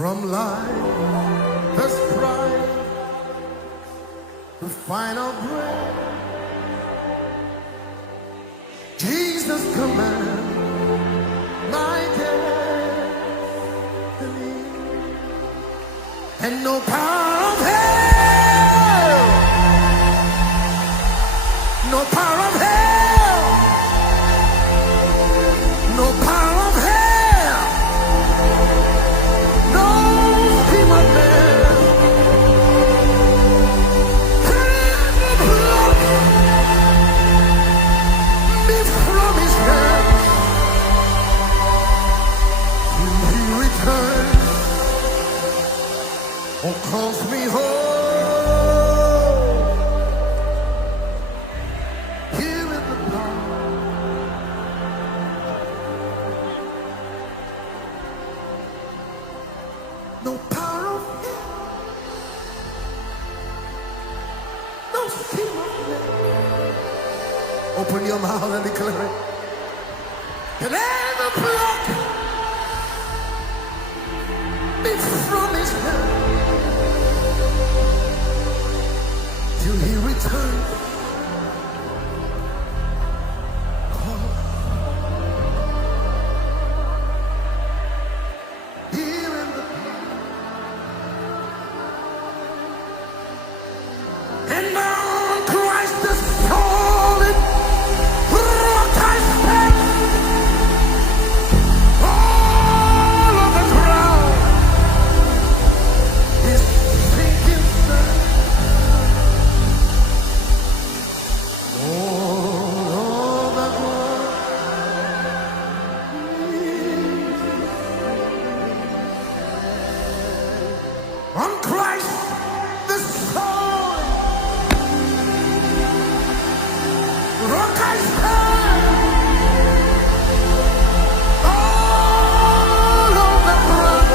From life, the strife, the final breath, Jesus command my destiny, and no power of hell, no power of hell, no power of hell, no scheme of man can ever block me from his hand till he returns or calls me home. Here in the dark, no power of hell, no scheme of man. Open your mouth and declare it. Can ever block me from his hand till he returns. Here in the and now Christ the solid rock I stand. All of the ground is sinking sand. All of the ground on Christ the solid rock I stand. All of the ground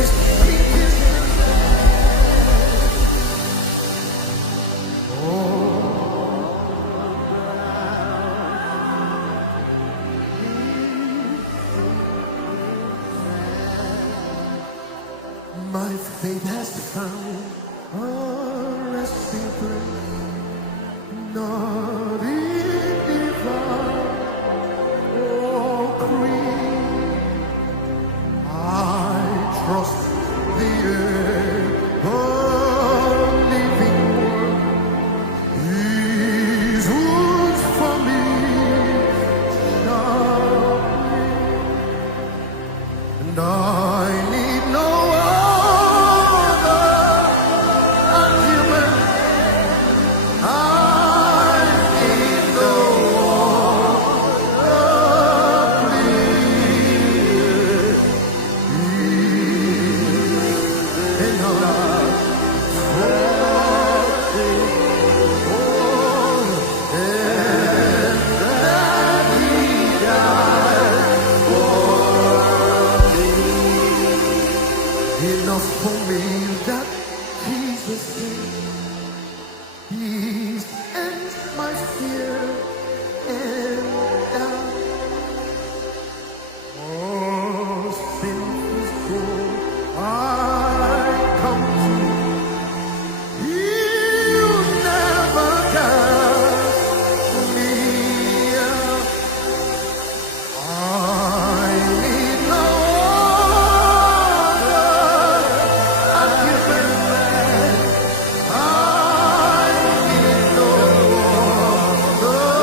is sinking sand. My faith has found a resting place, not in divine or creed. I trust the ever-living Word. His wounds for me shall heal, and I need no other argument. I need no other plea. And I'm trusting, and that He died for me. Enough for me that Jesus said, He ends my fear and doubt. Oh, sinful soul, I come to you, never cast me out. I need no other argument. I need no other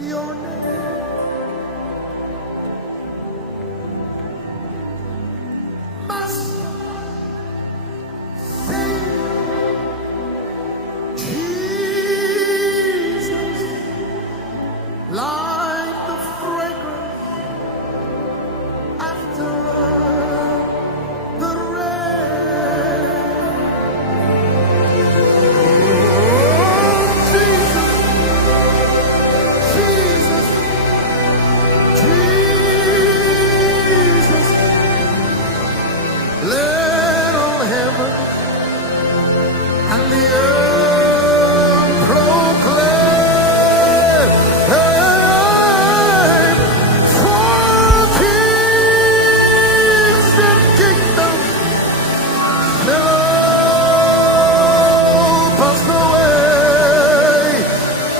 your name. Must sing Jesus like the fragrance after the rain. Jesus, Jesus, Jesus, let all heaven and the earth proclaim. For kings and kingdoms shall pass away.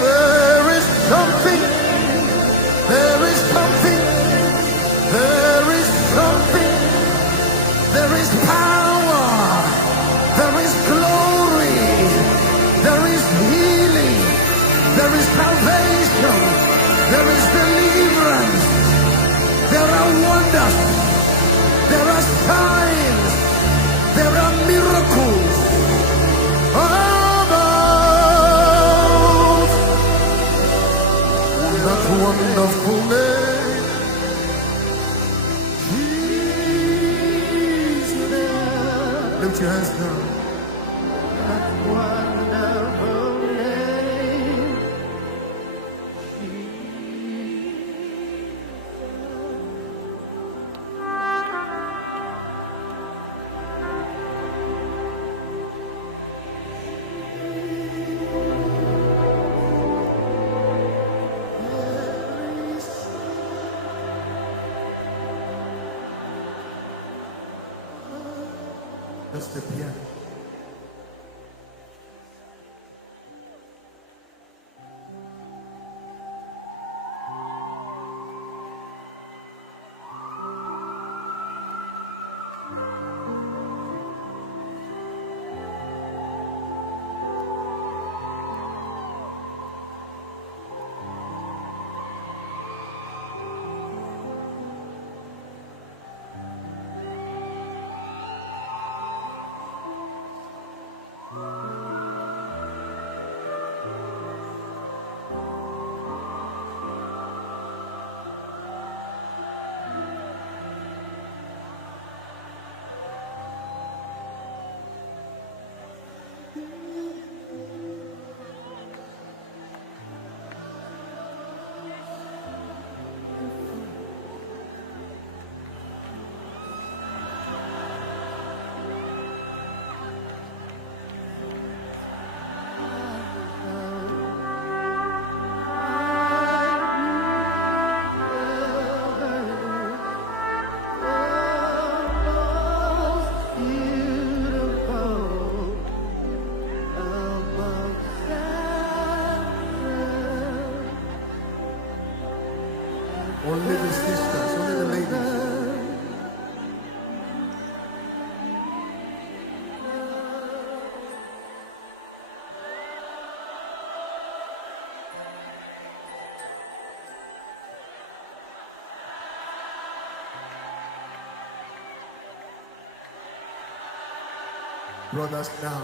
There is something, there is something, there is something, there is power, there is glory, there is healing, there is salvation, there is deliverance, there are wonders, there are signs, there are miracles about that wonderful name, Jesus. Lift your hands now. That wonderful name, that's the piano. Only the sisters, only the ladies. Brothers now.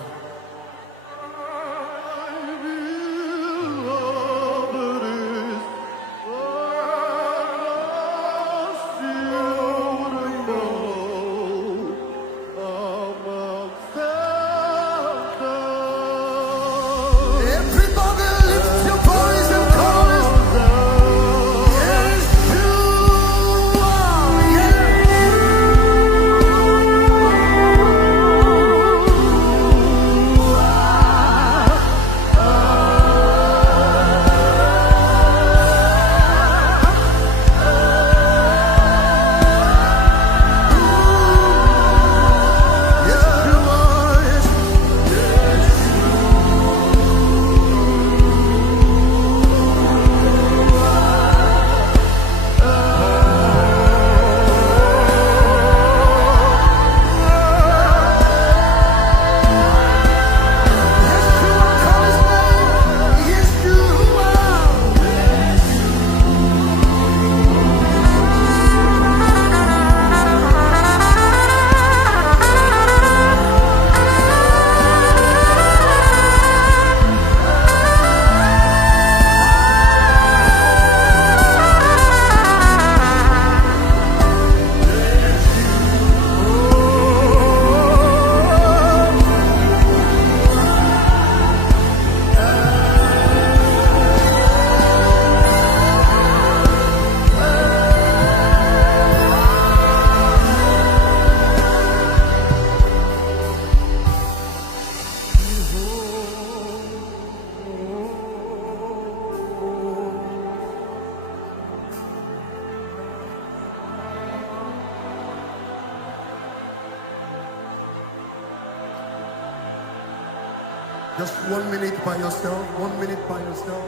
Just 1 minute by yourself. 1 minute by yourself.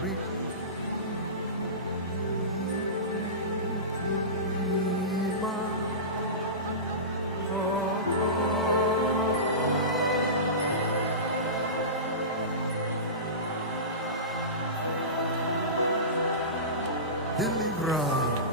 Breathe. Deliverer.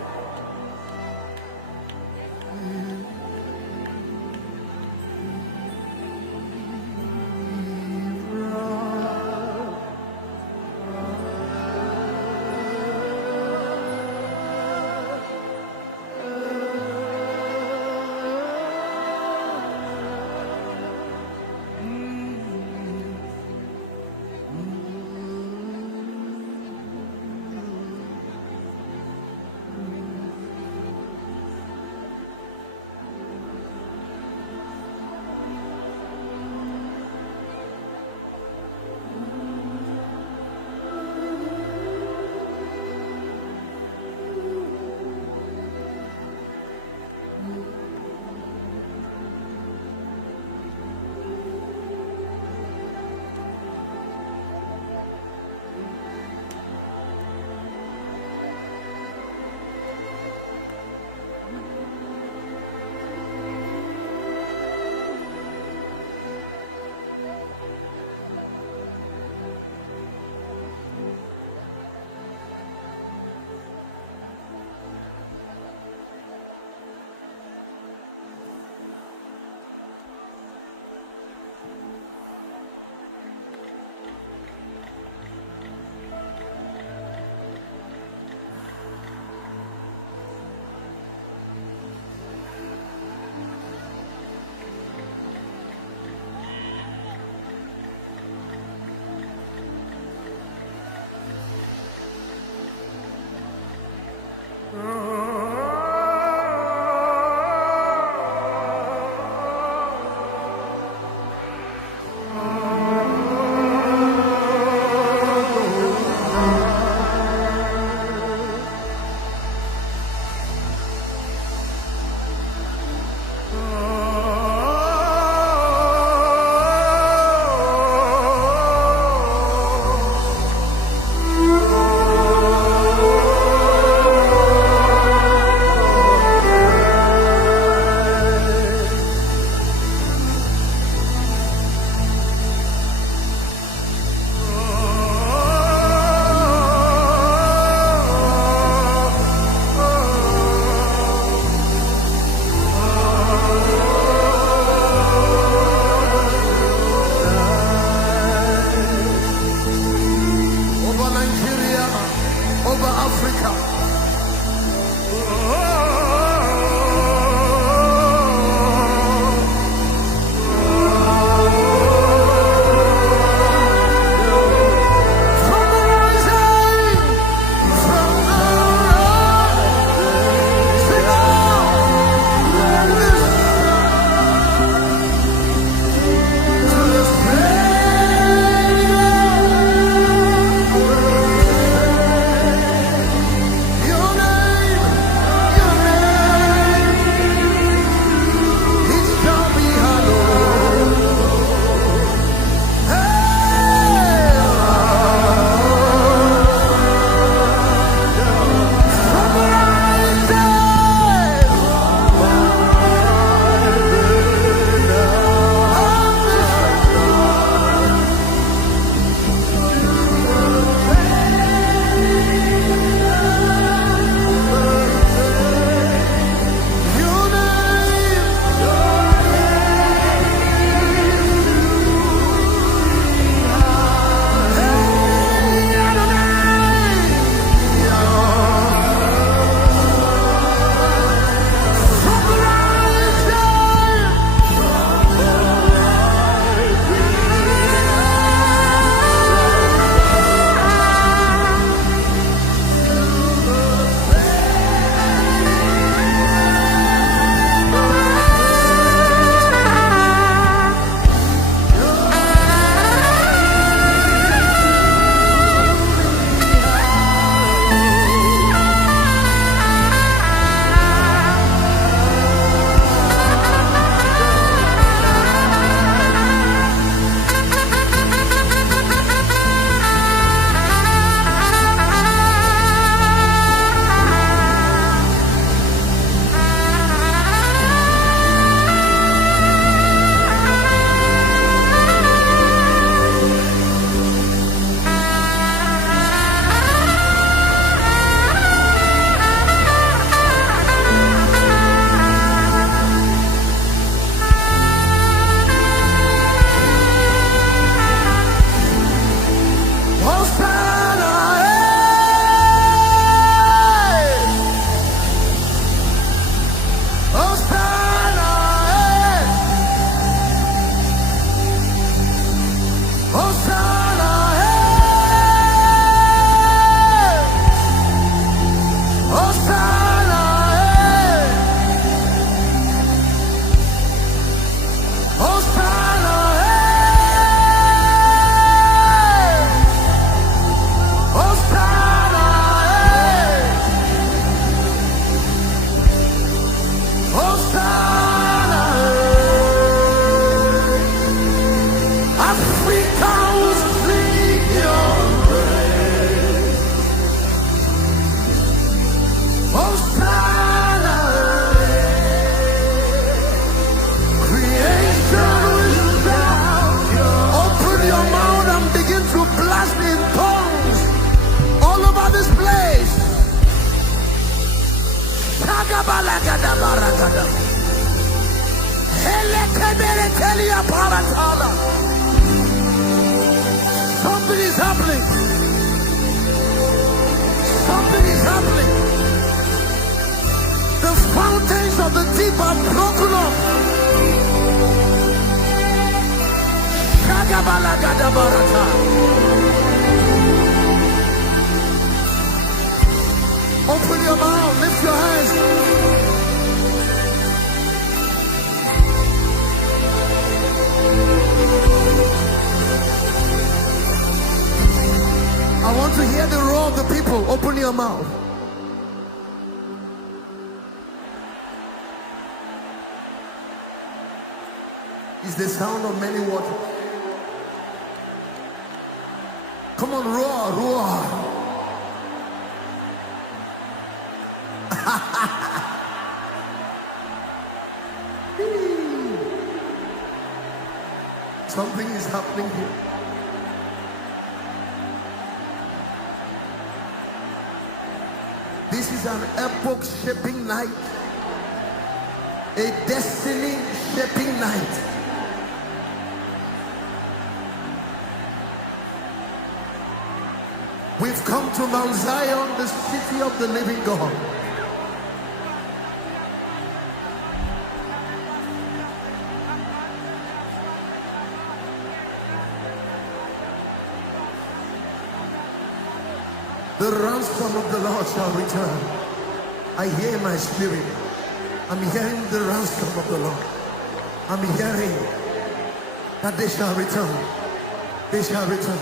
Something is happening. Something is happening. The fountains of the deep are broken up. Shagabalagadabarata. Open your mouth, lift your hands. I want to hear the roar of the people. Open your mouth. It's the sound of many waters. Come on, roar, roar. Something is happening here. This is an epoch-shaping night, a destiny-shaping night. We've come to Mount Zion, the city of the living God. The ransom of the Lord shall return. I hear my spirit. I'm hearing the ransom of the Lord. I'm hearing that they shall return. They shall return.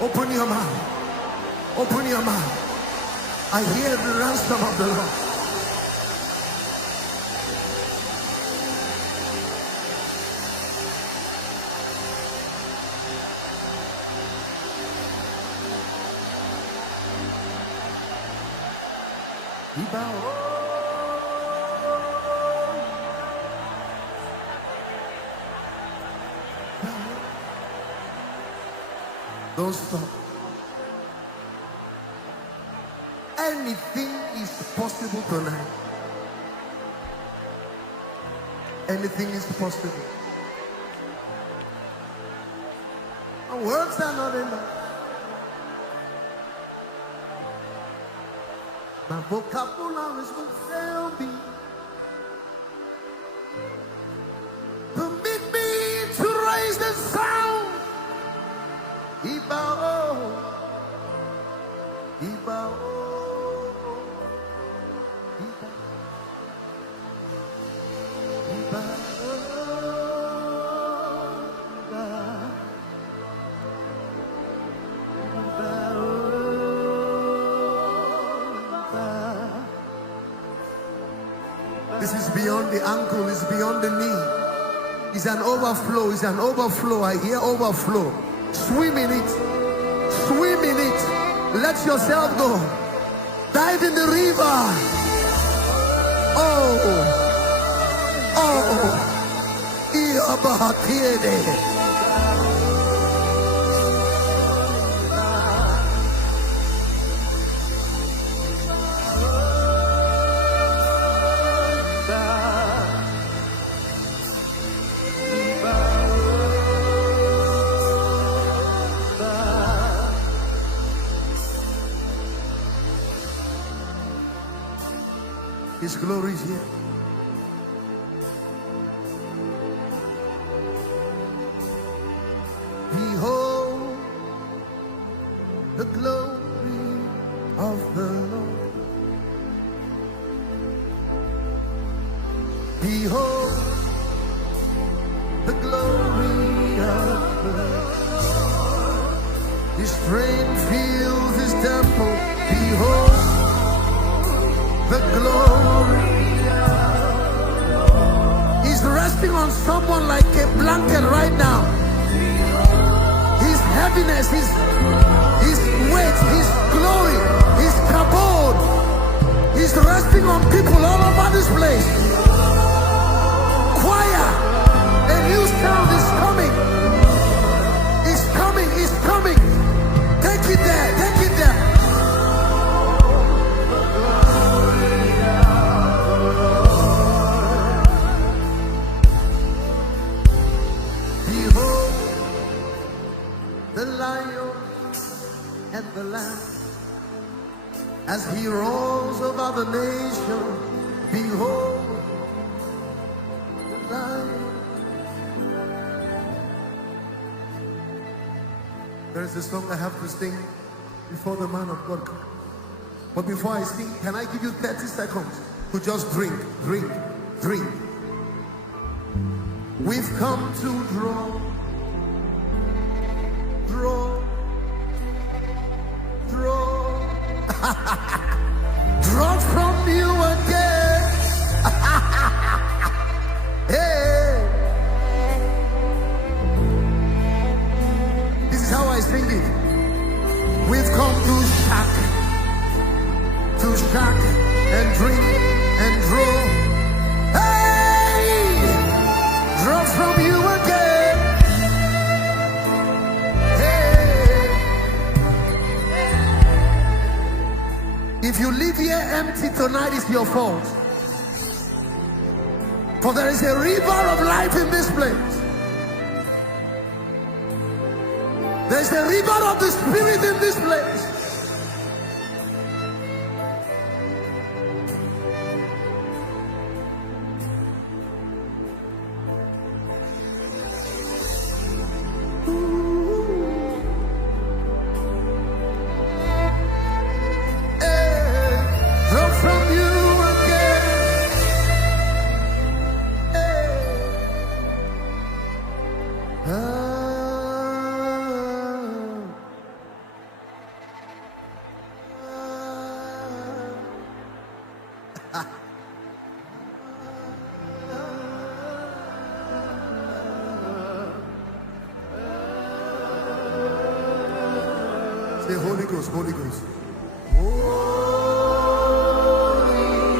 Open your mouth. Open your mouth. I hear the ransom of the Lord. Don't stop. Anything is possible tonight. Anything is possible. My words are not enough. My vocabularies will fail me. Permit me to raise the sound. Ibao, Ibao, This is beyond the ankle, it's beyond the knee. It's an overflow, it's an overflow. I hear overflow. Swim in it. Swim in it. Let yourself go. Dive in the river. Oh. Oh. His glory is here. Behold the glory of the Lord. Behold the glory of the Lord. His train fills his temple. Behold the glory. He's resting on someone like a blanket right now. His heaviness, his weight, his glory, his kabod. He's resting on people all over this place. Choir, a new sound is coming. It's coming, it's coming. Take it there, take it there. and the Lamb. As he rolls over the nation, behold the Lion. There is a song I have to sing before the man of God comes. But before I sing, can I give you 30 seconds to just drink, drink, drink? We've come to draw, draw, draw, draw from you again. Hey, this is how I sing it. We've come to shack and drink and draw. Hey, draw from you again. Hey, if you leave here empty tonight, it's your fault. For there is a river of life in this place. There's a river of the Spirit in this place. Say Holy Ghost, Holy Ghost. Holy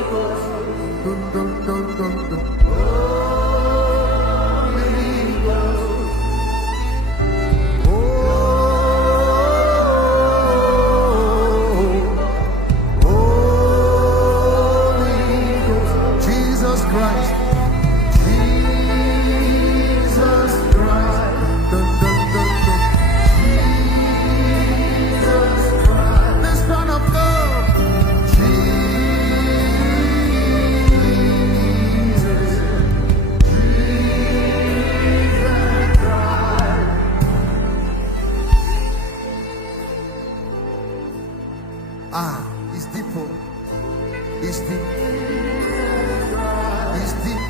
Ghost. Dun, dun, dun, dun, dun. Holy Ghost. Holy Ghost. Jesus Christ. Jesus Christ. Dun, dun, dun, dun. It's deep. It's deep. It's deep.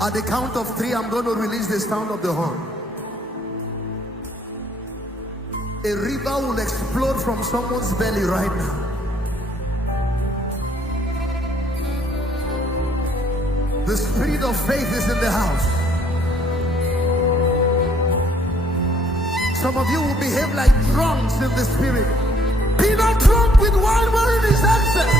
At the count of 3, I'm going to release the sound of the horn. A river will explode from someone's belly right now. The spirit of faith is in the house. Some of you will behave like drunks in the spirit. Be not drunk with wine wherein is excess.